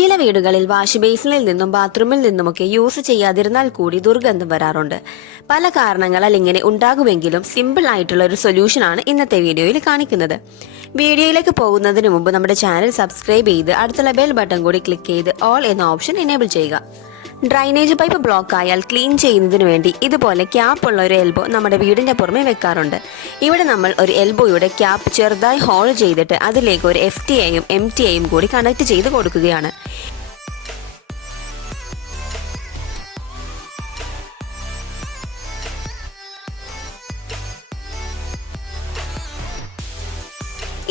ചില വീടുകളിൽ വാഷ് ബേസിനിൽ നിന്നും ബാത്റൂമിൽ നിന്നുമൊക്കെ യൂസ് ചെയ്യാതിരുന്നാൽ കൂടി ദുർഗന്ധം വരാറുണ്ട്. പല കാരണങ്ങളാൽ ഇങ്ങനെ ഉണ്ടാകുമെങ്കിലും സിമ്പിൾ ആയിട്ടുള്ള ഒരു സൊല്യൂഷനാണ് ഇന്നത്തെ വീഡിയോയിൽ കാണിക്കുന്നത്. വീഡിയോയിലേക്ക് പോകുന്നതിന് മുമ്പ് നമ്മുടെ ചാനൽ സബ്സ്ക്രൈബ് ചെയ്ത് അടുത്തുള്ള ബെൽ ബട്ടൺ കൂടി ക്ലിക്ക് ചെയ്ത് ഓൾ എന്ന ഓപ്ഷൻ എനേബിൾ ചെയ്യുക. ഡ്രൈനേജ് പൈപ്പ് ബ്ലോക്ക് ആയാൽ ക്ലീൻ ചെയ്യുന്നതിന് വേണ്ടി ഇതുപോലെ ക്യാപ്പ് ഉള്ള ഒരു എൽബോ നമ്മുടെ വീടിന്റെ പുറമെ വെക്കാറുണ്ട്. ഇവിടെ നമ്മൾ ഒരു എൽബോയുടെ ക്യാപ്പ് ചെറുതായി ഹോൾ ചെയ്തിട്ട് അതിലേക്ക് ഒരു FTIയും MTIയും കൂടി കണക്ട് ചെയ്ത് കൊടുക്കുകയാണ്.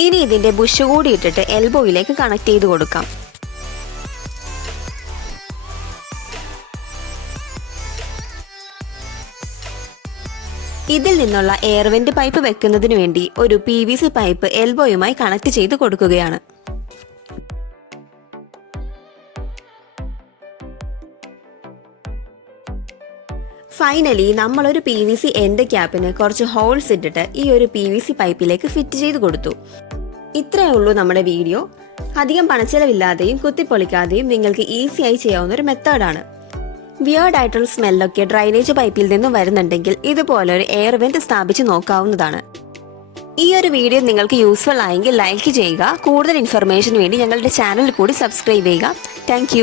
ഇനി ഇതിന്റെ ബുഷ് കൂടി ഇട്ടിട്ട് എൽബോയിലേക്ക് കണക്ട് ചെയ്ത് കൊടുക്കാം. ഇതിൽ നിന്നുള്ള എയർ വെന്റ് പൈപ്പ് വെക്കുന്നതിന് വേണ്ടി ഒരു PVC പൈപ്പ് എൽബോയുമായി കണക്ട് ചെയ്ത് കൊടുക്കുകയാണ്. ഫൈനലി നമ്മളൊരു PVC എൻഡ് ക്യാപ്പിന് കുറച്ച് ഹോൾസ് ഇട്ടിട്ട് ഈ ഒരു PVC പൈപ്പിലേക്ക് ഫിറ്റ് ചെയ്ത് കൊടുത്തു. ഇത്രയേ ഉള്ളൂ നമ്മുടെ വീഡിയോ. അധികം പണച്ചെലവില്ലാതെയും കുത്തിപ്പൊളിക്കാതെയും നിങ്ങൾക്ക് ഈസിയായി ചെയ്യാവുന്ന ഒരു മെത്തേഡാണ്. വിയേർഡ് ആയിട്ടുള്ള സ്മെല്ലൊക്കെ ഡ്രൈനേജ് പൈപ്പിൽ നിന്നും വരുന്നുണ്ടെങ്കിൽ ഇതുപോലെ ഒരു എയർ വെന്റ് സ്ഥാപിച്ച് നോക്കാവുന്നതാണ്. ഈ ഒരു വീഡിയോ നിങ്ങൾക്ക് യൂസ്ഫുൾ ആയെങ്കിൽ ലൈക്ക് ചെയ്യുക. കൂടുതൽ ഇൻഫർമേഷന് വേണ്ടി ഞങ്ങളുടെ ചാനൽ കൂടി സബ്സ്ക്രൈബ് ചെയ്യുക. താങ്ക്